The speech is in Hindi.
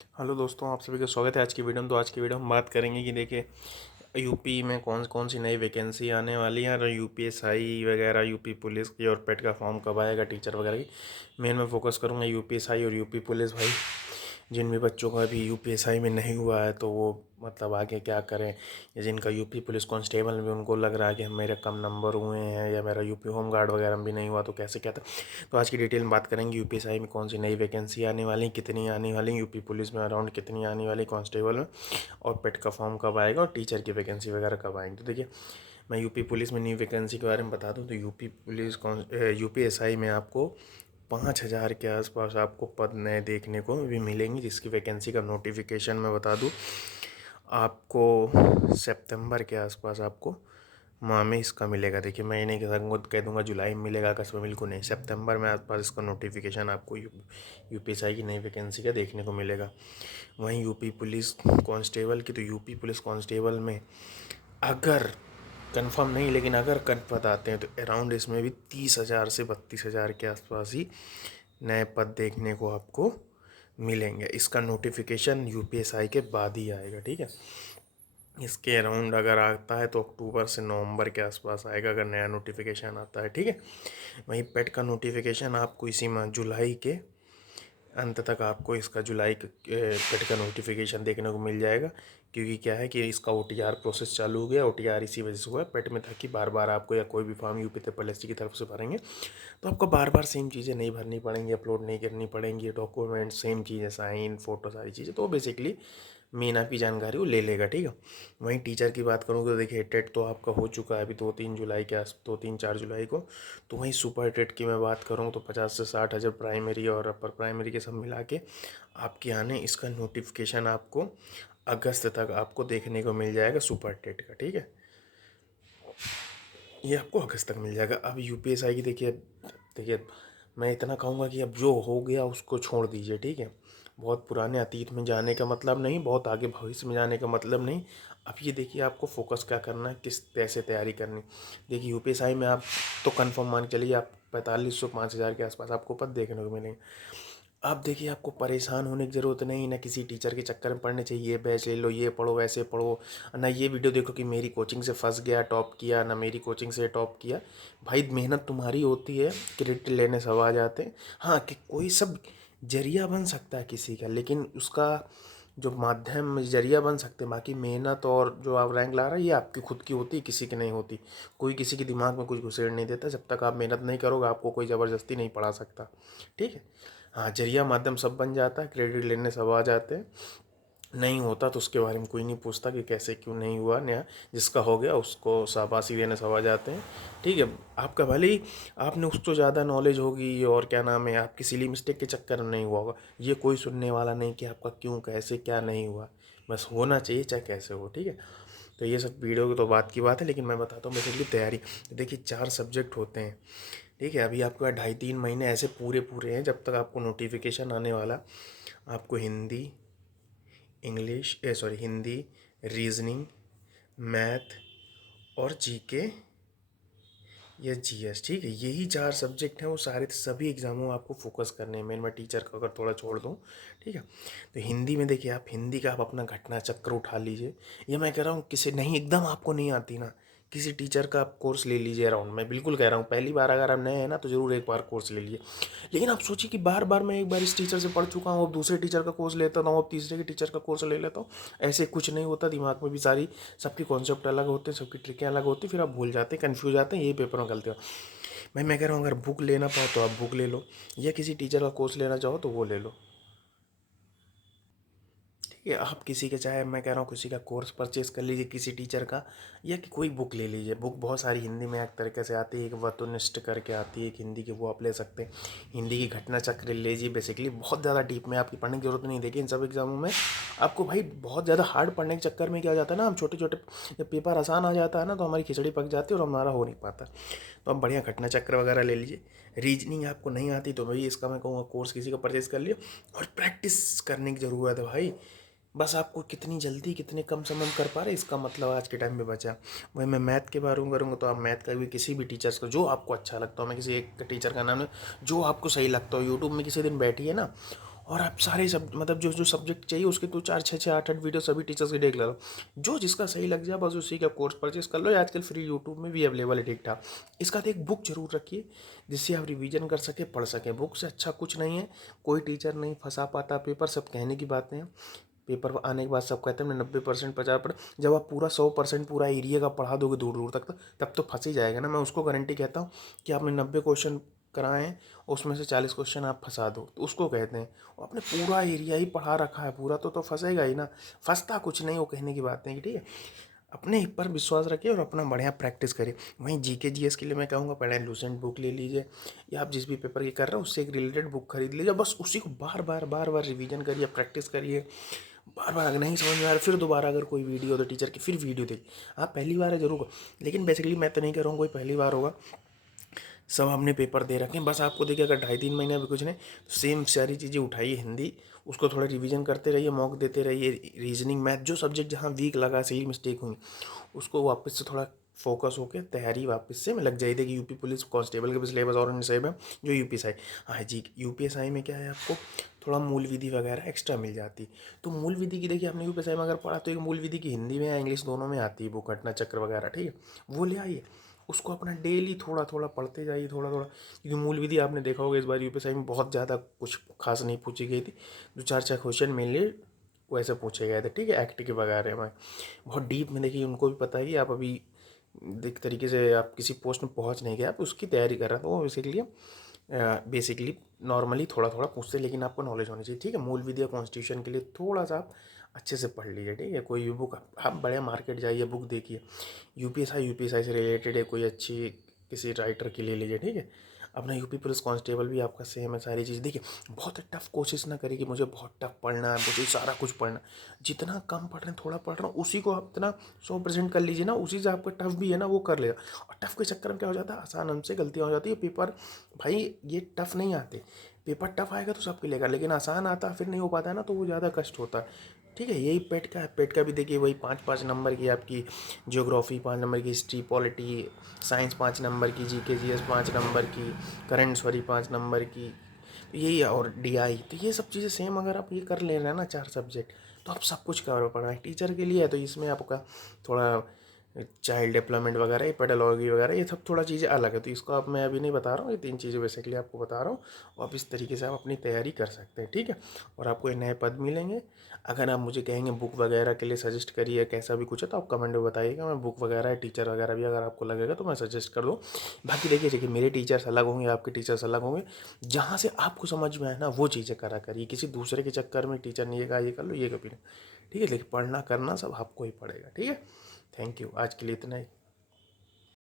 हेलो दोस्तों, आप सभी का स्वागत है आज की वीडियो में। तो आज की वीडियो हम बात करेंगे कि देखिए यूपी में कौन कौन सी नई वैकेंसी आने वाली है, और यूपीएसआई वगैरह, यूपी पुलिस की, और पेट का फॉर्म कब आएगा, टीचर वगैरह की। मेन मैं फोकस करूँगा यूपीएसआई और यूपी पुलिस। भाई जिन भी बच्चों का अभी यूपीएसआई में नहीं हुआ है तो वो मतलब आगे क्या करें, या जिनका यूपी पुलिस कांस्टेबल में उनको लग रहा है कि मेरे कम नंबर हुए हैं, या मेरा यूपी होम गार्ड वगैरह में भी नहीं हुआ, तो कैसे क्या था। तो आज की डिटेल में बात करेंगे यूपीएसआई में कौन सी नई वैकेंसी आने वाली, कितनी आने वाली, यूपी पुलिस में अराउंड कितनी आने वाली, कांस्टेबल में, और पेट का फॉर्म कब आएगा, और टीचर की वैकेंसी वगैरह कब आएंगी। तो देखिए मैं यूपी पुलिस में न्यू वैकेंसी के बारे में बता दूं तो यूपी पुलिस यूपीएसआई में आपको 5,000 के आसपास आपको पद नए देखने को भी मिलेंगे, जिसकी वैकेंसी का नोटिफिकेशन मैं बता दूं आपको सितंबर के आसपास आपको माह में इसका मिलेगा। देखिए मैं ये नहीं कह दूंगा जुलाई में मिलेगा, अगस्त में, बिल्कुल नहीं, सितंबर में आसपास इसका नोटिफिकेशन आपको यूपीएसआई की नई वैकेंसी का देखने को मिलेगा। वहीं यूपी पुलिस कांस्टेबल की, तो यूपी पुलिस कांस्टेबल में अगर कंफर्म नहीं, लेकिन अगर पद आते हैं तो अराउंड इसमें भी 30,000 से 32,000 के आसपास ही नए पद देखने को आपको मिलेंगे। इसका नोटिफिकेशन यूपीएसआई के बाद ही आएगा, ठीक है। इसके अराउंड अगर आता है तो अक्टूबर से नवंबर के आसपास आएगा, अगर नया नोटिफिकेशन आता है, ठीक है। वहीं पेट का नोटिफिकेशन आपको इसी माह जुलाई के अंत तक आपको इसका जुलाई पेट का नोटिफिकेशन देखने को मिल जाएगा, क्योंकि क्या है कि इसका ओटीआर प्रोसेस चालू हो गया। ओटीआर इसी वजह से हुआ है पेट में था कि बार बार आपको, या कोई भी फॉर्म यूपी पीएससी की तरफ से भरेंगे तो आपको बार बार सेम चीज़ें नहीं भरनी पड़ेंगी, अपलोड नहीं करनी पड़ेंगी, डॉक्यूमेंट सेम चीज़ें, साइन, फोटो, सारी चीज़ें। तो बेसिकली मेन आपकी जानकारी वो ले लेगा, ठीक है। वहीं टीचर की बात करूँ तो देखिए टेट तो आपका हो चुका है अभी 2-3 जुलाई के आस 2-3-4 जुलाई को। तो वहीं सुपर टेट की मैं बात करूँ तो 50 से 60 हज़ार प्राइमरी और अपर प्राइमरी के सब मिला के आपके आने, इसका नोटिफिकेशन आपको अगस्त तक आपको देखने को मिल जाएगा सुपर टेट का, ठीक है। ये आपको अगस्त तक मिल जाएगा। अब यूपीएसआई की देखिए देखिए मैं इतना कहूँगा कि अब जो हो गया उसको छोड़ दीजिए, ठीक है। बहुत पुराने अतीत में जाने का मतलब नहीं, बहुत आगे भविष्य में जाने का मतलब नहीं। अब ये देखिए आपको फोकस क्या करना है, किस कैसे तैयारी करनी। देखिए यूपीएसआई में आप तो कंफर्म मान के चलिए आप 4500-5,000 के आसपास आपको पद देखने को मिलेंगे। अब देखिए आपको परेशान होने की ज़रूरत नहीं, ना किसी टीचर के चक्कर में पढ़ने चाहिए, ये बैच ले लो, ये पढ़ो, वैसे पढ़ो, ना ये वीडियो देखो कि मेरी कोचिंग से फंस गया टॉप किया, ना मेरी कोचिंग से टॉप किया। भाई मेहनत तुम्हारी होती है, क्रेडिट लेने सब आ जाते हैं। हाँ कि कोई सब जरिया बन सकता है किसी का, लेकिन उसका जो माध्यम जरिया बन सकते हैं, बाकी मेहनत और जो आप रैंक ला रहे हैं ये आपकी खुद की होती है, किसी की नहीं होती। कोई किसी के दिमाग में कुछ घुसेड़ नहीं देता, जब तक आप मेहनत नहीं करोगे आपको कोई ज़बरदस्ती नहीं पढ़ा सकता, ठीक है। हाँ जरिया माध्यम सब बन जाता है, क्रेडिट लेने सब आ जाते हैं। नहीं होता तो उसके बारे में कोई नहीं पूछता कि कैसे क्यों नहीं हुआ, नया जिसका हो गया उसको शाबाशी देने सब आ जाते हैं, ठीक है। आपका भले ही आपने उसको ज़्यादा नॉलेज होगी और क्या नाम है, आपकी सिली मिस्टेक के चक्कर में नहीं हुआ होगा, ये कोई सुनने वाला नहीं कि आपका क्यों कैसे क्या नहीं हुआ। बस होना चाहिए चाहे कैसे हो, ठीक है। तो ये सब वीडियो की तो बात की बात है, लेकिन मैं बताता हूँ बेसिकली तैयारी। देखिए 4 सब्जेक्ट होते हैं, ठीक है। अभी आपके पास 2.5-3 महीने ऐसे पूरे पूरे हैं जब तक आपको नोटिफिकेशन आने वाला। आपको हिंदी, हिंदी, रीजनिंग, मैथ और जीके या जीएस, ठीक है। यही 4 सब्जेक्ट हैं, वो सारे सभी एग्जामों में आपको फोकस करने हैं। मैं टीचर का अगर थोड़ा छोड़ दूँ, ठीक है। तो हिंदी में देखिए आप हिंदी का आप अपना घटना चक्र उठा लीजिए। ये मैं कह रहा हूँ किसी नहीं, एकदम आपको नहीं आती ना, किसी टीचर का आप कोर्स ले लीजिए अराउंड। मैं बिल्कुल कह रहा हूँ पहली बार अगर आप नए हैं ना तो ज़रूर एक बार कोर्स ले लीजिए। लेकिन आप सोचिए कि बार बार मैं एक बार इस टीचर से पढ़ चुका हूँ, अब दूसरे टीचर का कोर्स लेता हूँ, अब तीसरे के टीचर का कोर्स ले लेता हूँ। ऐसे कुछ नहीं होता, दिमाग में भी सारी सबकी कॉन्सेप्ट अलग होते हैं, सबकी ट्रिकें अलग होती हैं, फिर आप भूल जाते हैं, कन्फ्यूज आते हैं, यही पेपर में गलती हो। भाई मैं कह रहा हूँ अगर बुक लेना पाओ तो आप बुक ले लो, या किसी टीचर का कोर्स लेना चाहो तो वो ले लो, ठीक है। आप किसी के चाहे मैं कह रहा हूँ किसी का कोर्स परचेज़ कर लीजिए, किसी टीचर का, या कि कोई बुक ले लीजिए। बुक बहुत सारी हिंदी में एक तरीके से आती है, एक वतुनिष्ठ करके आती है एक हिंदी की, वो आप ले सकते हैं। हिंदी की घटना चक्र ले लीजिए। बेसिकली बहुत ज़्यादा डीप में आपकी पढ़ने की जरूरत नहीं। देखिए इन सब एग्जामों में आपको भाई बहुत ज़्यादा हार्ड पढ़ने के चक्कर में क्या हो जाता है ना, हम छोटे छोटे जब पेपर आसान आ जाता है ना तो हमारी खिचड़ी पक जाती है और हमारा हो नहीं पाता। तो आप बढ़िया घटना चक्र वगैरह ले लीजिए। रीजनिंग आपको नहीं आती तो भाई इसका मैं कहूँगा कोर्स किसी का परचेज़ कर लियो, और प्रैक्टिस करने की ज़रूरत है भाई। बस आपको कितनी जल्दी कितने कम समय में कर पा रहे इसका मतलब आज के टाइम में बचा। वही मैं मैथ के बारे में करूँगा तो आप मैथ का भी किसी भी टीचर्स का जो आपको अच्छा लगता हो, मैं किसी एक टीचर का नाम है जो आपको सही लगता हो, यूट्यूब में किसी दिन बैठिए ना और आप सारे सब मतलब जो जो सब्जेक्ट चाहिए उसके तो 4 6 6 8 8 वीडियो सभी टीचर्स के देख लो, जो जिसका सही लग जाए बस उसी का कोर्स परचेस कर लो। आजकल फ्री यूट्यूब में भी अवेलेबल है ठीक ठाक। इसका तो एक बुक जरूर रखिए जिससे आप रिवीजन कर सके, पढ़ सकें। बुक से अच्छा कुछ नहीं है। कोई टीचर नहीं फंसा पाता पेपर, सब कहने की बातें हैं। पेपर आने के बाद सब कहते हैं 90% 50%, जब आप पूरा 100% पूरा एरिया का पढ़ा दोगे दूर दूर तक तब तो फंस ही जाएगा ना। मैं उसको गारंटी कहता हूँ कि आपने 90 क्वेश्चन कराए हैं, उसमें से 40 क्वेश्चन आप फंसा दो, तो उसको कहते हैं वो आपने पूरा एरिया ही पढ़ा रखा है पूरा, तो फंसेगा ही ना। फंसता कुछ नहीं, वो कहने की बात नहीं। ठीक है, अपने पर विश्वास रखिए और अपना बढ़िया प्रैक्टिस करिए। वहीं जीके जीएस के लिए मैं कहूँगा पहले लूसेंट बुक ले लीजिए, या आप जिस भी पेपर की कर रहे हो उससे एक रिलेटेड बुक खरीद लीजिए। बस उसी को बार बार रिवीजन करिए, प्रैक्टिस करिए। बार बार अगर नहीं समझ में आ रहा फिर दोबारा अगर कोई वीडियो तो टीचर की फिर वीडियो देखिए। हाँ पहली बार है जरूर, लेकिन बेसिकली मैं तो नहीं कह रहा हूँ कोई पहली बार होगा, सब हमने पेपर दे रखे हैं। बस आपको देखिए अगर 2.5 3 महीने अभी कुछ नहीं तो सेम सारी चीज़ें उठाइए। हिंदी उसको थोड़ा रिवीजन करते रहिए, मॉक देते रहिए। रीजनिंग मैथ जो सब्जेक्ट जहाँ वीक लगा, सही मिस्टेक हुई, उसको वापस से थोड़ा फोकस होकर तैयारी वापस से में लग जाए। देखिए यूपी पुलिस कांस्टेबल के भी सिलेबस और सेम है जो यूपीएसआई। हाँ जी, यूपीएसआई में क्या है, आपको थोड़ा मूल विधि वगैरह एक्स्ट्रा मिल जाती। तो मूल विधि की देखिए आपने यूपीएसआई में अगर पढ़ा तो एक मूल विधि की हिंदी में या इंग्लिश दोनों में आती है, वो घटना चक्र वगैरह। ठीक है, वो ले आइए, उसको अपना डेली थोड़ा थोड़ा पढ़ते जाइए, थोड़ा थोड़ा। क्योंकि मूल विधि आपने देखा होगा इस बार यूपीएसआई में बहुत ज़्यादा कुछ खास नहीं पूछी गई थी। जो 4 4 क्वेश्चन मेनली वैसे पूछे गए थे। ठीक है, एक्ट के वगैरह में बहुत डीप में देखिए, उनको भी पता है कि आप अभी एक तरीके से आप किसी पोस्ट में पहुंच नहीं गए, आप उसकी तैयारी कर रहे हैं, तो वो बेसिकली नॉर्मली थोड़ा थोड़ा पूछते, लेकिन आपको नॉलेज होनी चाहिए। ठीक है, मूल विधि कॉन्स्टिट्यूशन के लिए थोड़ा सा आप अच्छे से पढ़ लीजिए। ठीक है, कोई भी बुक आप बड़े मार्केट जाइए, बुक देखिए, यूपीएसआई से रिलेटेड है कोई अच्छी, किसी राइटर की ले लीजिए। ठीक है, अपना यूपी पुलिस कांस्टेबल भी आपका सेम है, सारी चीज़ देखिए। बहुत टफ कोशिश ना करिए कि मुझे बहुत टफ पढ़ना है, मुझे सारा कुछ पढ़ना है। जितना कम पढ़ रहे हैं, थोड़ा पढ़ रहा हूँ, उसी को आप इतना 100% कर लीजिए ना, उसी से आपका टफ भी है ना वो कर लेगा। और टफ के चक्कर में क्या हो जाता है, आसान हमसे गलतियाँ हो जाती है। पेपर भाई ये टफ नहीं आते, पेपर टफ आएगा तो सबके लेगा, लेकिन आसान आता फिर नहीं हो पाता है ना, तो वो ज़्यादा कष्ट होता है। ठीक है, यही पेट का है। पेट का भी देखिए वही 5 5 नंबर की आपकी ज्योग्राफी, 5 नंबर की हिस्ट्री पॉलिटी, साइंस 5 नंबर की, जीके जीएस 5 नंबर की, करंट सॉरी 5 नंबर की, तो यही है। और डीआई, तो ये सब चीज़ें सेम अगर आप ये कर ले रहे हैं ना 4 सब्जेक्ट, तो आप सब कुछ कवर पड़ रहा है। टीचर के लिए है तो इसमें आपका थोड़ा चाइल्ड डेवलपमेंट वगैरह, ये पेडोलॉजी वगैरह, ये सब थोड़ा चीज़ें अलग है, तो इसको आप मैं अभी नहीं बता रहा हूँ। ये 3 चीज़ें बेसिकली आपको बता रहा हूँ, और आप इस तरीके से आप अपनी तैयारी कर सकते हैं। ठीक है, और आपको ये नए पद मिलेंगे। अगर आप मुझे कहेंगे बुक वगैरह के लिए सजेस्ट करिए, कैसा भी कुछ है, तो आप कमेंट में बताइएगा। मैं बुक वगैरह टीचर वगैरह भी अगर आपको लगेगा तो मैं सजेस्ट कर दूँ। बाकी देखिए मेरे टीचर्स अलग होंगे, आपके टीचर्स अलग होंगे। जहाँ से आपको समझ में आए ना वो चीज़ें करा करिए, किसी दूसरे के चक्कर में टीचर ने ये कहा ये कर लो, ये कभी नहीं। ठीक है, लेकिन पढ़ना करना सब आपको ही पड़ेगा। ठीक है, थैंक यू, आज के लिए इतना ही।